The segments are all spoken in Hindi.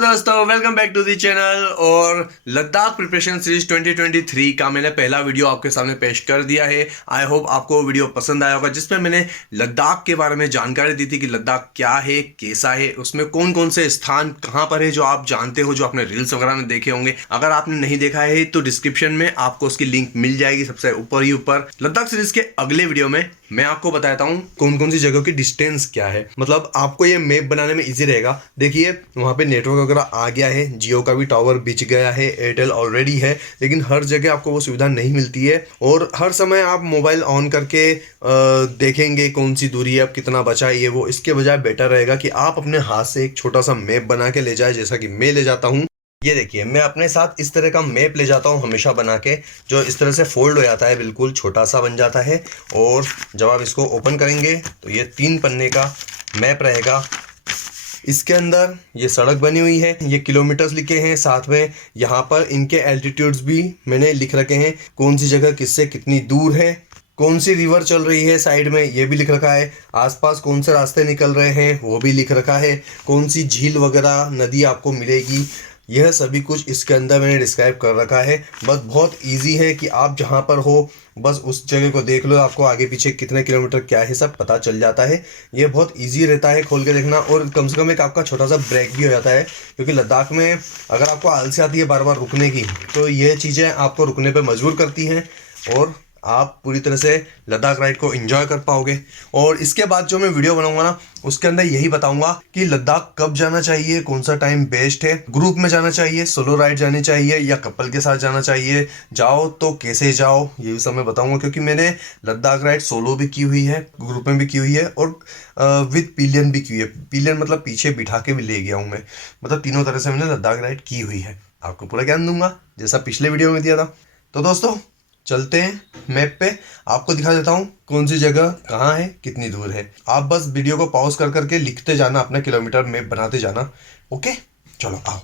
दोस्तों, welcome back to the channel. और लद्दाख प्रिपरेशन सीरीज 2023 का मैंने पहला वीडियो आपके सामने पेश कर दिया है। आई होप आपको वो वीडियो पसंद आया होगा, जिसमें मैंने लद्दाख के बारे में जानकारी दी थी कि लद्दाख क्या है, कैसा है, उसमें कौन कौन से स्थान कहाँ पर है जो आप जानते हो, जो आपने रील्स वगैरह में देखे होंगे। अगर आपने नहीं देखा है तो डिस्क्रिप्शन में आपको उसकी लिंक मिल जाएगी, सबसे ऊपर ही ऊपर। लद्दाख सीरीज के अगले वीडियो में मैं आपको बताता हूँ कौन कौन सी जगहों की डिस्टेंस क्या है, मतलब आपको ये मैप बनाने में इजी रहेगा। देखिए वहाँ पे नेटवर्क वगैरह आ गया है, जियो का भी टावर बिछ गया है, एयरटेल ऑलरेडी है, लेकिन हर जगह आपको वो सुविधा नहीं मिलती है। और हर समय आप मोबाइल ऑन करके देखेंगे कौन सी दूरी है, अब कितना बचा है, ये वो। इसके बजाय बेटर रहेगा कि आप अपने हाथ से एक छोटा सा मैप बना के ले जाए, जैसा कि मैं ले जाता हूँ। ये देखिए, मैं अपने साथ इस तरह का मैप ले जाता हूँ हमेशा बना के, जो इस तरह से फोल्ड हो जाता है, बिल्कुल छोटा सा बन जाता है। और जब आप इसको ओपन करेंगे तो ये 3 पन्ने का मैप रहेगा। इसके अंदर ये सड़क बनी हुई है, ये किलोमीटर्स लिखे हैं, साथ में यहाँ पर इनके एल्टीट्यूड्स भी मैंने लिख रखे हैं, कौन सी जगह किससे कितनी दूर है, कौन सी रिवर चल रही है साइड में ये भी लिख रखा है, आसपास कौन से रास्ते निकल रहे हैं वो भी लिख रखा है, कौन सी झील वगैरह नदी आपको मिलेगी, यह सभी कुछ इसके अंदर मैंने डिस्क्राइब कर रखा है। बस बहुत इजी है कि आप जहाँ पर हो बस उस जगह को देख लो, आपको आगे पीछे कितने किलोमीटर क्या है सब पता चल जाता है। ये बहुत इजी रहता है खोल के देखना, और कम से कम एक आपका छोटा सा ब्रेक भी हो जाता है, क्योंकि लद्दाख में अगर आपको आलसी आती है बार बार रुकने की, तो ये चीज़ें आपको रुकने पर मजबूर करती हैं और आप पूरी तरह से लद्दाख राइड को एंजॉय कर पाओगे। और इसके बाद जो मैं वीडियो बनाऊंगा ना, उसके अंदर यही बताऊंगा कि लद्दाख कब जाना चाहिए, कौन सा टाइम बेस्ट है, ग्रुप में जाना चाहिए, सोलो राइड जानी चाहिए या कपल के साथ जाना चाहिए, जाओ तो कैसे जाओ, ये भी सब मैं बताऊंगा। क्योंकि मैंने लद्दाख राइड सोलो भी की हुई है, ग्रुप में भी की हुई है, और विद पिलियन भी की हुई है। पिलियन मतलब पीछे बिठा के भी ले गया हूँ मैं, मतलब तीनों तरह से मैंने लद्दाख राइड की हुई है। आपको पूरा ज्ञान दूंगा जैसा पिछले वीडियो में दिया था। तो दोस्तों चलते हैं मैप पे, आपको दिखा देता हूँ कौन सी जगह कहाँ है, कितनी दूर है। आप बस वीडियो को पॉज कर करके लिखते जाना, अपना किलोमीटर मैप बनाते जाना। ओके चलो आओ।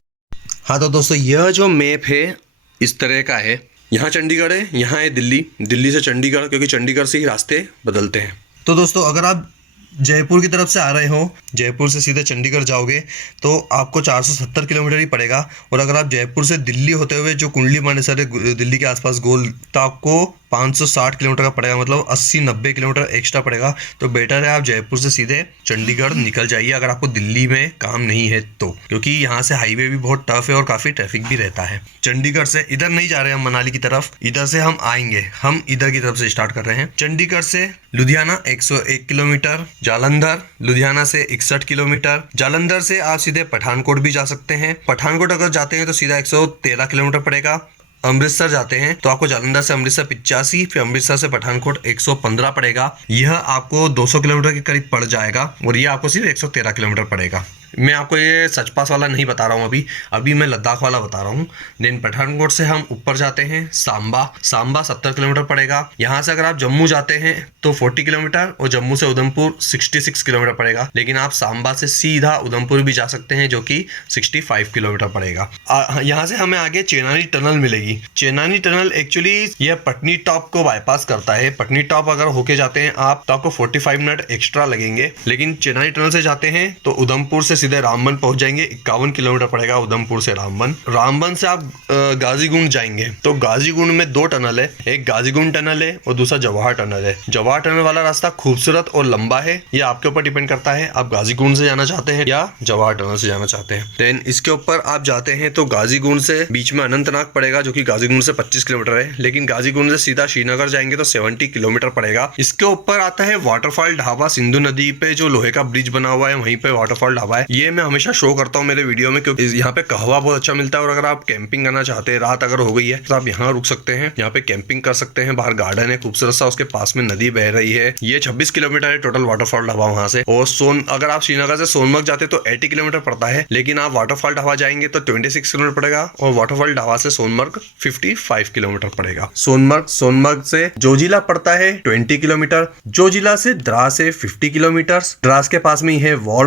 हाँ तो दोस्तों, यह जो मैप है इस तरह का है। यहाँ चंडीगढ़ है, यहाँ है दिल्ली, दिल्ली से चंडीगढ़, क्योंकि चंडीगढ़ से ही रास्ते बदलते हैं। तो दोस्तों अगर आप जयपुर की तरफ से आ रहे हो, जयपुर से सीधे चंडीगढ़ जाओगे तो आपको 470 किलोमीटर ही पड़ेगा। और अगर आप जयपुर से दिल्ली होते हुए जो कुंडली मानेसर है दिल्ली के आसपास गोल, तो आपको 560 किलोमीटर का पड़ेगा, मतलब 80-90 किलोमीटर एक्स्ट्रा पड़ेगा। तो बेटर है आप जयपुर से सीधे चंडीगढ़ निकल जाइए अगर आपको दिल्ली में काम नहीं है तो, क्योंकि यहाँ से हाईवे भी बहुत टफ है और काफ़ी ट्रैफिक भी रहता है। चंडीगढ़ से इधर नहीं जा रहे हम मनाली की तरफ, इधर से हम आएंगे, हम इधर की तरफ से स्टार्ट कर रहे हैं। चंडीगढ़ से लुधियाना 101 किलोमीटर, जालंधर लुधियाना से 61 किलोमीटर, जालंधर से आप सीधे पठानकोट भी जा सकते हैं। पठानकोट अगर जाते हैं तो सीधा 113 किलोमीटर पड़ेगा। अमृतसर जाते हैं तो आपको जालंधर से अमृतसर 85, फिर अमृतसर से पठानकोट 115 पड़ेगा। यह आपको 200 किलोमीटर के करीब पड़ जाएगा, और ये आपको सिर्फ 113 किलोमीटर पड़ेगा। मैं आपको ये सच पास वाला नहीं बता रहा हूँ, अभी मैं लद्दाख वाला बता रहा हूँ। देन पठानकोट से हम ऊपर जाते हैं सांबा 70 किलोमीटर पड़ेगा। यहाँ से अगर आप जम्मू जाते हैं तो 40 किलोमीटर, और जम्मू से उधमपुर 66 किलोमीटर पड़ेगा। लेकिन आप सांबा से सीधा उधमपुर भी जा सकते हैं, जो कि 65 किलोमीटर पड़ेगा। यहाँ से हमें आगे चेनानी टनल मिलेगी। चेनानी टनल एक्चुअली यह पटनी टॉप को बाईपास करता है। पटनी टॉप अगर होके जाते हैं आप तो आपको 45 मिनट एक्स्ट्रा लगेंगे, लेकिन चेनानी टनल से जाते हैं तो उधमपुर से सीधे रामबन पहुंच जाएंगे। 51 किलोमीटर पड़ेगा उधमपुर से रामबन। रामबन से आप गाजीगुंड जाएंगे तो गाजीगुंड में 2 टनल है, एक गाजीगुंड टनल है और दूसरा जवाहर टनल है। जवाहर टनल वाला रास्ता खूबसूरत और लंबा है, ये आपके ऊपर डिपेंड करता है आप गाजीगुंड से जाना चाहते हैं या जवाहर टनल से जाना चाहते हैं। देन इसके ऊपर आप जाते हैं तो गाजीगुंड से बीच में अनंतनाग पड़ेगा, जो कि गाजीगुंड से 25 किलोमीटर है, लेकिन गाजीगुंड से सीधा श्रीनगर जाएंगे तो 70 किलोमीटर पड़ेगा। इसके ऊपर आता है वाटरफॉल ढाबा, सिंधु नदी पे जो लोहे का ब्रिज बना हुआ है वहीं पे वाटरफॉल ढाबा है। ये मैं हमेशा शो करता हूँ मेरे वीडियो में, क्योंकि यहाँ पे कहवा बहुत अच्छा मिलता है। और अगर आप कैंपिंग करना चाहते हैं, रात अगर हो गई है तो आप यहाँ रुक सकते हैं, यहाँ पे कैंपिंग कर सकते हैं। बाहर गार्डन है खूबसूरत सा, उसके पास में नदी बह रही है। ये 26 किलोमीटर है टोटल वाटरफॉल ढाबा वहां से। और अगर आप श्रीनगर से सोनमर्ग जाते तो 80 किलोमीटर पड़ता है, लेकिन आप वाटरफॉल ढाबा जाएंगे तो 26 किलोमीटर पड़ेगा, और वाटरफॉल ढाबा से सोनमर्ग 55 किलोमीटर पड़ेगा। सोनमर्ग से जोजिला पड़ता है 20 किलोमीटर, जोजिला से द्रास है 50 किलोमीटर। द्रास के पास में ही है वॉर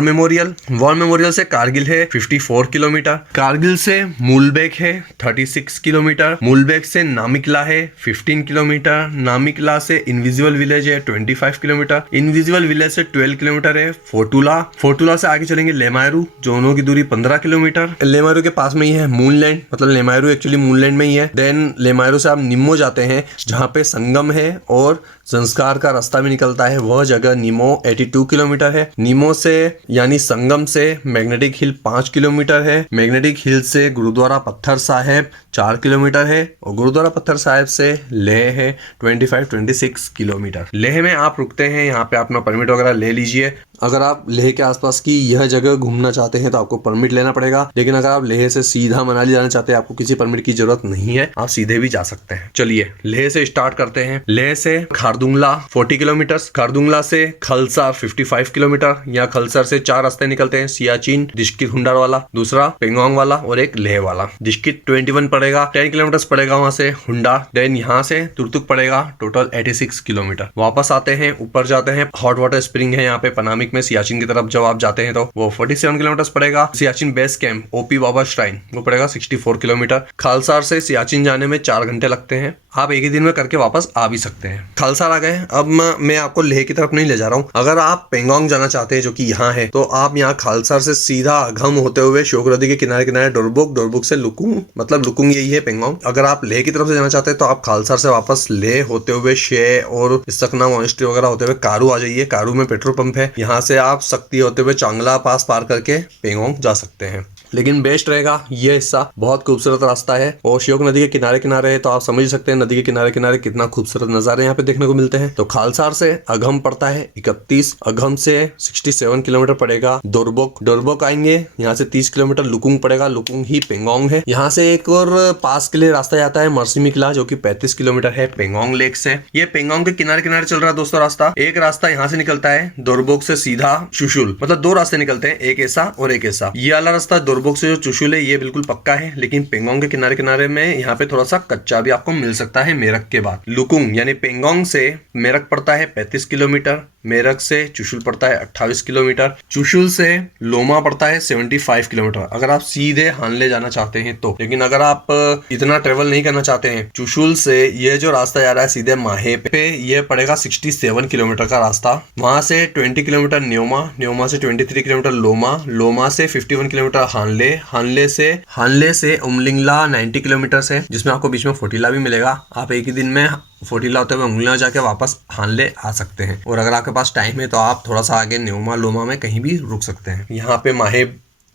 वॉर मेमोरियल से कारगिल है 54 किलोमीटर, कारगिल से मूलबेग है 36 किलोमीटर, मूलबेग से नामिकला है 15 किलोमीटर, नामिकला से इनविजिबल विलेज है 25 किलोमीटर, इनविजिबल विलेज से 12 किलोमीटर है फोर्टुला, फोर्टुला से आगे चलेंगे लेमायरू, दोनों की दूरी 15 किलोमीटर, लेमायरू के पास में ही है मूनलैंड, मतलब लेमायरू एक्चुअली मूनलैंड में ही है। देन लेमायरू से आप निम्मो जाते हैं जहाँ पे संगम है और संस्कार का रास्ता भी निकलता है, वह जगह निमो 82 किलोमीटर है। निमो से यानी संगम से मैग्नेटिक हिल 5 किलोमीटर है, मैग्नेटिक हिल से गुरुद्वारा पत्थर साहिब 4 किलोमीटर है और गुरुद्वारा पत्थर साहिब से लेह है 26 किलोमीटर। लेह में आप रुकते हैं, यहाँ पे अपना परमिट वगैरह ले लीजिए। अगर आप लेह के आसपास की यह जगह घूमना चाहते हैं तो आपको परमिट लेना पड़ेगा, लेकिन अगर आप लेह से सीधा मनाली जाना चाहते हैं आपको किसी परमिट की जरूरत नहीं है, आप सीधे भी जा सकते हैं। चलिए लेह से स्टार्ट करते हैं। लेह से खारदुंगला 40 किलोमीटर, खारदुंगला से खलसार 55 किलोमीटर। यहाँ खलसार से 4 रास्ते निकलते हैं, सियाचिन, डिस्कित हुंडार वाला, दूसरा पेंगोंग वाला और एक लेह वाला। डिस्कित 21 पड़ेगा, 10 किलोमीटर पड़ेगा वहां से हुंडा। देन यहाँ से तुरतुक पड़ेगा टोटल 86 किलोमीटर। वापस आते हैं, ऊपर जाते हैं, हॉट वाटर स्प्रिंग है यहाँ पे पनामिक में, सियाचिन की तरफ जब आप जाते हैं तो वो 47 किलोमीटर पड़ेगा। सियाचिन बेस कैंप ओपी बाबा श्राइन वो पड़ेगा 64 किलोमीटर। खालसार से सियाचिन जाने में 4 घंटे लगते हैं, आप एक ही दिन में करके वापस आ भी सकते हैं। खालसार आ गए, अब मैं आपको लेह की तरफ नहीं ले जा रहा हूँ। अगर आप पेंगोंग जाना चाहते हैं जो कि यहाँ है, तो आप यहाँ खालसार से सीधा अघम होते हुए श्योक नदी के किनारे किनारे डोरबुक, डोरबुक से लुकुंग, मतलब लुकुंग यही है पेंगोंग। अगर आप लेह की तरफ से जाना चाहते हैं तो आप खालसार से वापस लेह होते हुए शे और सकना मॉनेस्ट्री वगैरह होते हुए कारू आ जाइए। कारू में पेट्रोल पंप है, यहाँ से आप शक्ति होते हुए चांगला पास पार करके पेंगोंग जा सकते हैं। लेकिन बेस्ट रहेगा ये हिस्सा, बहुत खूबसूरत रास्ता है और श्योक नदी के किनारे किनारे है, तो आप समझ सकते हैं नदी के किनारे किनारे कितना खूबसूरत नजारे यहाँ पे देखने को मिलते हैं। तो खालसार से अघम पड़ता है 31, अघम से 67 किलोमीटर पड़ेगा डोरबुक, डोरबुक आएंगे, यहाँ से 30 किलोमीटर लुकुंग पड़ेगा, लुकुंग ही पेंगोंग है। यहाँ से एक और पास के लिए रास्ता जाता है मर्सिमिकला जो कि 35 किलोमीटर है पेंगोंग लेक से। ये पेंगोंग के किनारे किनारे चल रहा है दोस्तों रास्ता। एक रास्ता यहाँ से निकलता है डोरबुक से सीधा चुशुल, मतलब 2 रास्ते निकलते हैं, एक ऐसा और एक ऐसा। ये वाला रास्ता डोरबुक से जो चुशुल है ये बिल्कुल पक्का है, लेकिन पेंगोंग के किनारे किनारे में यहाँ पे थोड़ा सा कच्चा भी आपको मिल सकता है मेरक के बाद। लुकुंग यानी पेंगोंग से मेरक पड़ता है 35 किलोमीटर, मेरक से चुशुल पड़ता है 28 किलोमीटर, चुशुल से लोमा पड़ता है 75 किलोमीटर अगर आप सीधे हानले जाना चाहते हैं तो। लेकिन अगर आप इतना ट्रेवल नहीं करना चाहते हैं, चुशुल से ये जो रास्ता जा रहा है सीधे माहे पे, ये पड़ेगा 67 किलोमीटर का रास्ता। वहां से 20 किलोमीटर न्योमा, न्योमा से 23 किलोमीटर लोमा, लोमा से 51 किलोमीटर हानले, हानले से उमलिंगला 90 किलोमीटर है, जिसमें आपको बीच में फोटिला भी मिलेगा। आप एक ही दिन में फोटिला होते हुए उंगलियां जाके वापस हानले आ सकते हैं। और अगर आपके पास टाइम है तो आप थोड़ा सा आगे न्योमा लोमा में कहीं भी रुक सकते हैं। यहाँ पे माहे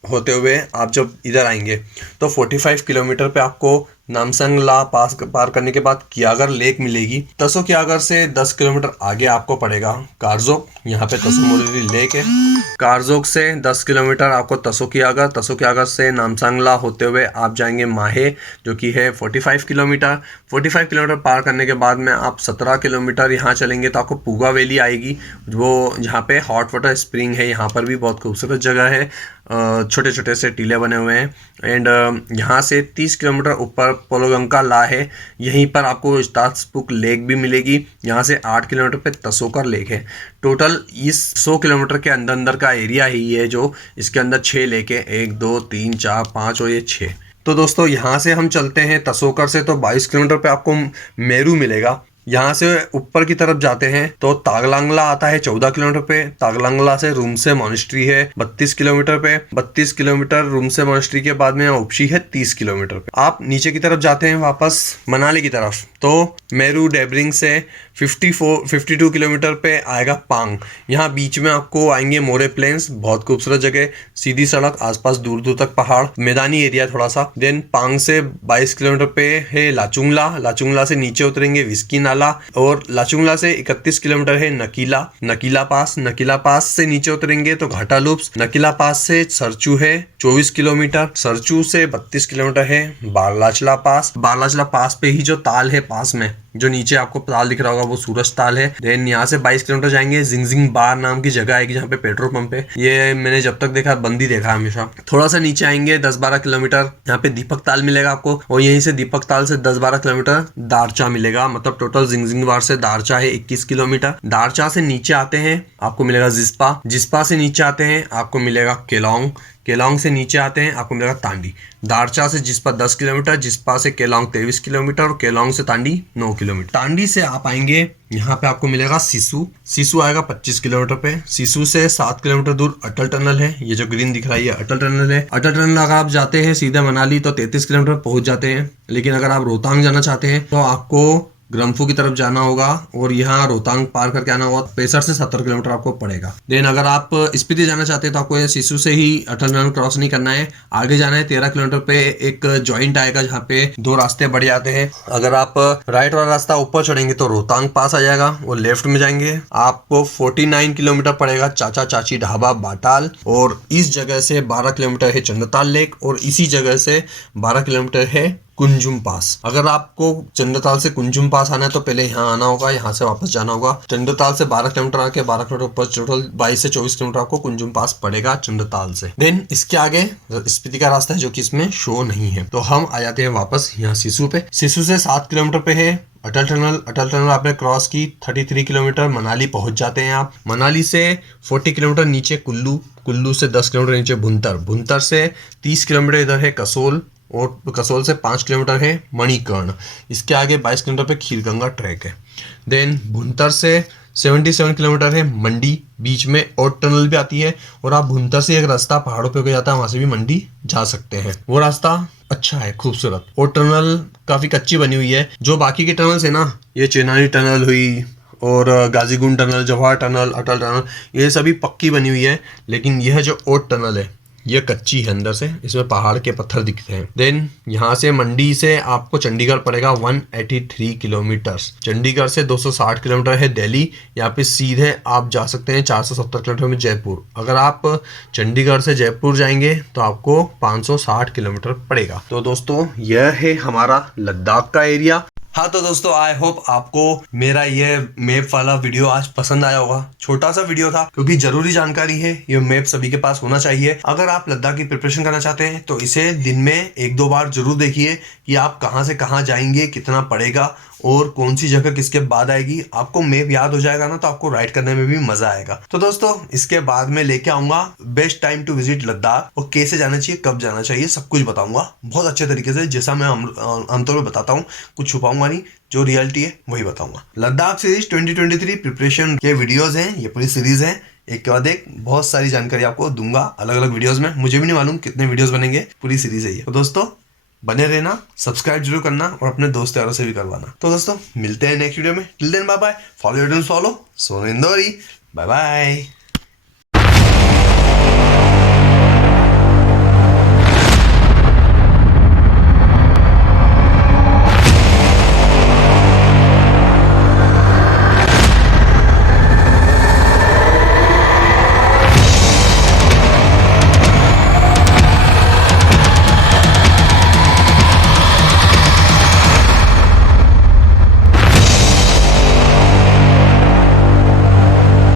होते हुए आप जब इधर आएंगे तो 45 किलोमीटर पे आपको नामसंगला पास पार करने के बाद कियागर लेक मिलेगी। तसो कियागर से 10 किलोमीटर आगे आपको पड़ेगा कारजोक, यहाँ पे तसो मोरिरी लेक है। कारजोक से 10 किलोमीटर आपको तसो कियागर से नामसंगला होते हुए आप जाएंगे माहे जो कि है 45 किलोमीटर। 45 किलोमीटर पार करने के बाद में आप 17 किलोमीटर यहाँ चलेंगे तो आपको पूगा वैली आएगी, वो जहाँ पे हॉट वाटर स्प्रिंग है। यहाँ पर भी बहुत खूबसूरत जगह है, छोटे छोटे से टीले बने हुए हैं। एंड यहाँ से 30 किलोमीटर ऊपर पोलोगंका ला है, यहीं पर आपको स्टार्सपुक लेक भी मिलेगी। यहाँ से 8 किलोमीटर पे तसोकर लेक है। टोटल इस 100 किलोमीटर के अंदर अंदर का एरिया ही है जो इसके अंदर 6 लेक है, 1 2 3 4 5 और ये 6। तो दोस्तों यहाँ से हम चलते हैं तसोकर से, तो 22 किलोमीटर पे आपको मेरू मिलेगा। यहाँ से ऊपर की तरफ जाते हैं तो तागलांगला आता है 14 किलोमीटर पे, तागलांगला से रूमसे मॉनेस्ट्री है 32 किलोमीटर पे, 32 किलोमीटर रूमसे मॉनेस्ट्री के बाद में उपशी है 30 किलोमीटर पे। आप नीचे की तरफ जाते हैं वापस मनाली की तरफ तो मेरू डेबरिंग से 52 किलोमीटर पे आएगा पांग। यहाँ बीच में आपको आएंगे मोरे प्लेन्स, बहुत खूबसूरत जगह, सीधी सड़क, आसपास दूर दूर तक पहाड़, मैदानी एरिया थोड़ा सा। देन पांग से 22 किलोमीटर पे है लाचुंगला, लाचुंगला से नीचे उतरेंगे विस्की नाला, और लाचुंगला से 31 किलोमीटर है नकीला पास, नकीला पास से नीचे उतरेंगे तो घाटा लूप्स, नकीला पास से सरचू है 24 किलोमीटर, सरचू से 32 किलोमीटर है बारलाचला पास। बारलाचला पास पे ही जो ताल है पास में, जो नीचे आपको ताल दिख रहा होगा वो सूरज ताल है। देन यहाँ से 22 किलोमीटर जाएंगे, जिंगजिंग बार नाम की जगह आएगी जहाँ पे पेट्रोल पंप है। ये मैंने जब तक देखा बंद ही देखा हमेशा। थोड़ा सा नीचे आएंगे 10-12 किलोमीटर, यहाँ पे दीपक ताल मिलेगा आपको, और यहीं से दीपक ताल से 10-12 किलोमीटर दारचा मिलेगा। मतलब टोटल जिंगजिंग बार से दारचा है 21 किलोमीटर। दारचा से नीचे आते हैं आपको मिलेगा जिस्पा, जिस्पा से नीचे आते हैं आपको मिलेगा केलोंग, केलोंग से नीचे आते हैं आपको मिलेगा तांडी। दारचा से जिस्पा 10 किलोमीटर, जिस्पा से केलोंग 23 किलोमीटर और केलोंग से तांडी 9 किलोमीटर। तांडी से आप आएंगे यहाँ पे आपको मिलेगा सिसु, सिसु आएगा 25 किलोमीटर पे। सिसु से 7 किलोमीटर दूर अटल टनल है, ये जो ग्रीन दिख रहा है ये अटल टनल है। अटल टनल अगर आप जाते हैं सीधे मनाली तो 33 किलोमीटर पहुंच जाते हैं, लेकिन अगर आप रोहतांग जाना चाहते हैं तो आपको ग्रम्फू की तरफ जाना होगा और यहाँ रोहतांग पार करके आना होगा। 65 से 70 किलोमीटर आपको पड़ेगा। देन अगर आप स्पीति जाना चाहते हैं तो आपको सिसु से ही अटल टनल क्रॉस नहीं करना है, आगे जाना है। 13 किलोमीटर पे एक जॉइंट आएगा जहाँ पे 2 रास्ते बढ़ जाते हैं। अगर आप राइट वाला रास्ता ऊपर चढ़ेंगे तो रोहतांग पास आ जाएगा, और लेफ्ट में जाएंगे आपको 49 किलोमीटर पड़ेगा चाचा चाची ढाबा बाटाल, और इस जगह से 12 किलोमीटर है चंद्रताल लेक, और इसी जगह से 12 किलोमीटर है कुंजुम पास। अगर आपको चंद्रताल से कुंजुम पास आना है तो पहले यहाँ आना होगा, यहाँ से वापस जाना होगा। चंद्रताल से 12 किलोमीटर आके 12 किलोमीटर ऊपर टोटल 22 से 24 किलोमीटर आपको कुंजुम पास पड़ेगा चंद्रताल से। देन इसके आगे स्पीति का रास्ता है जो कि इसमें शो नहीं है। तो हम आ जाते हैं वापस यहाँ सिसु पे। सिसु से 7 किलोमीटर पे है अटल टनल। अटल टनल आपने क्रॉस की 33 किलोमीटर, मनाली पहुंच जाते हैं आप। मनाली से 40 किलोमीटर नीचे कुल्लू, कुल्लू से 10 किलोमीटर नीचे भुंतर, भुंतर से 30 किलोमीटर इधर है कसोल, और कसोल से 5 किलोमीटर है मणिकर्ण। इसके आगे 22 किलोमीटर पे खीरगंगा ट्रैक है। देन भुंतर से 77 किलोमीटर है मंडी, बीच में और टनल भी आती है, और आप भुंतर से एक रास्ता पहाड़ों पे होकर जाता है, वहां से भी मंडी जा सकते हैं। वो रास्ता अच्छा है, खूबसूरत, और टनल काफी कच्ची बनी हुई है। जो बाकी के टनल्स है ना, ये चेनानी टनल हुई और गाजीगुंड टनल, जवाहर टनल, अटल टनल, ये सभी पक्की बनी हुई है, लेकिन यह जो ओट टनल है ये कच्ची है अंदर से, इसमें पहाड़ के पत्थर दिखते हैं। देन यहाँ से मंडी से आपको चंडीगढ़ पड़ेगा 183 किलोमीटर। चंडीगढ़ से 260 किलोमीटर है दिल्ली, यहाँ पे सीधे आप जा सकते हैं 470 किलोमीटर में जयपुर। अगर आप चंडीगढ़ से जयपुर जाएंगे तो आपको 560 किलोमीटर पड़ेगा। तो दोस्तों यह है हमारा लद्दाख का एरिया। हाँ तो दोस्तों आई होप आपको मेरा ये मैप वाला वीडियो आज पसंद आया होगा। छोटा सा वीडियो था क्योंकि जरूरी जानकारी है, ये मैप सभी के पास होना चाहिए। अगर आप लद्दाख की प्रिपरेशन करना चाहते हैं तो इसे दिन में 1-2 बार जरूर देखिए कि आप कहाँ से कहाँ जाएंगे, कितना पड़ेगा और कौन सी जगह किसके बाद आएगी। आपको मैप याद हो जाएगा ना तो आपको राइड करने में भी मजा आएगा। तो दोस्तों इसके बाद में लेके आऊंगा best time to visit Ladakh, और कैसे जाना चाहिए, कब जाना चाहिए, सब कुछ बताऊंगा बहुत अच्छे तरीके से, जैसा मैं आमतौर पर बताता हूँ। कुछ छुपाऊंगा नहीं, जो रियलिटी है वही बताऊंगा। लद्दाख सीरीज 2023 प्रिपरेशन के वीडियोज हैं, ये पूरी सीरीज है, एक के बाद एक बहुत सारी जानकारी आपको दूंगा अलग अलग वीडियोज में। मुझे भी नहीं मालूम कितने वीडियोज बनेंगे, पूरी सीरीज है ये। तो दोस्तों बने रहना, सब्सक्राइब जरूर करना और अपने दोस्त यारों से भी करवाना। तो दोस्तों मिलते हैं नेक्स्ट वीडियो में। Till then bye bye, follow your dreams, follow Sonu Indori, bye bye.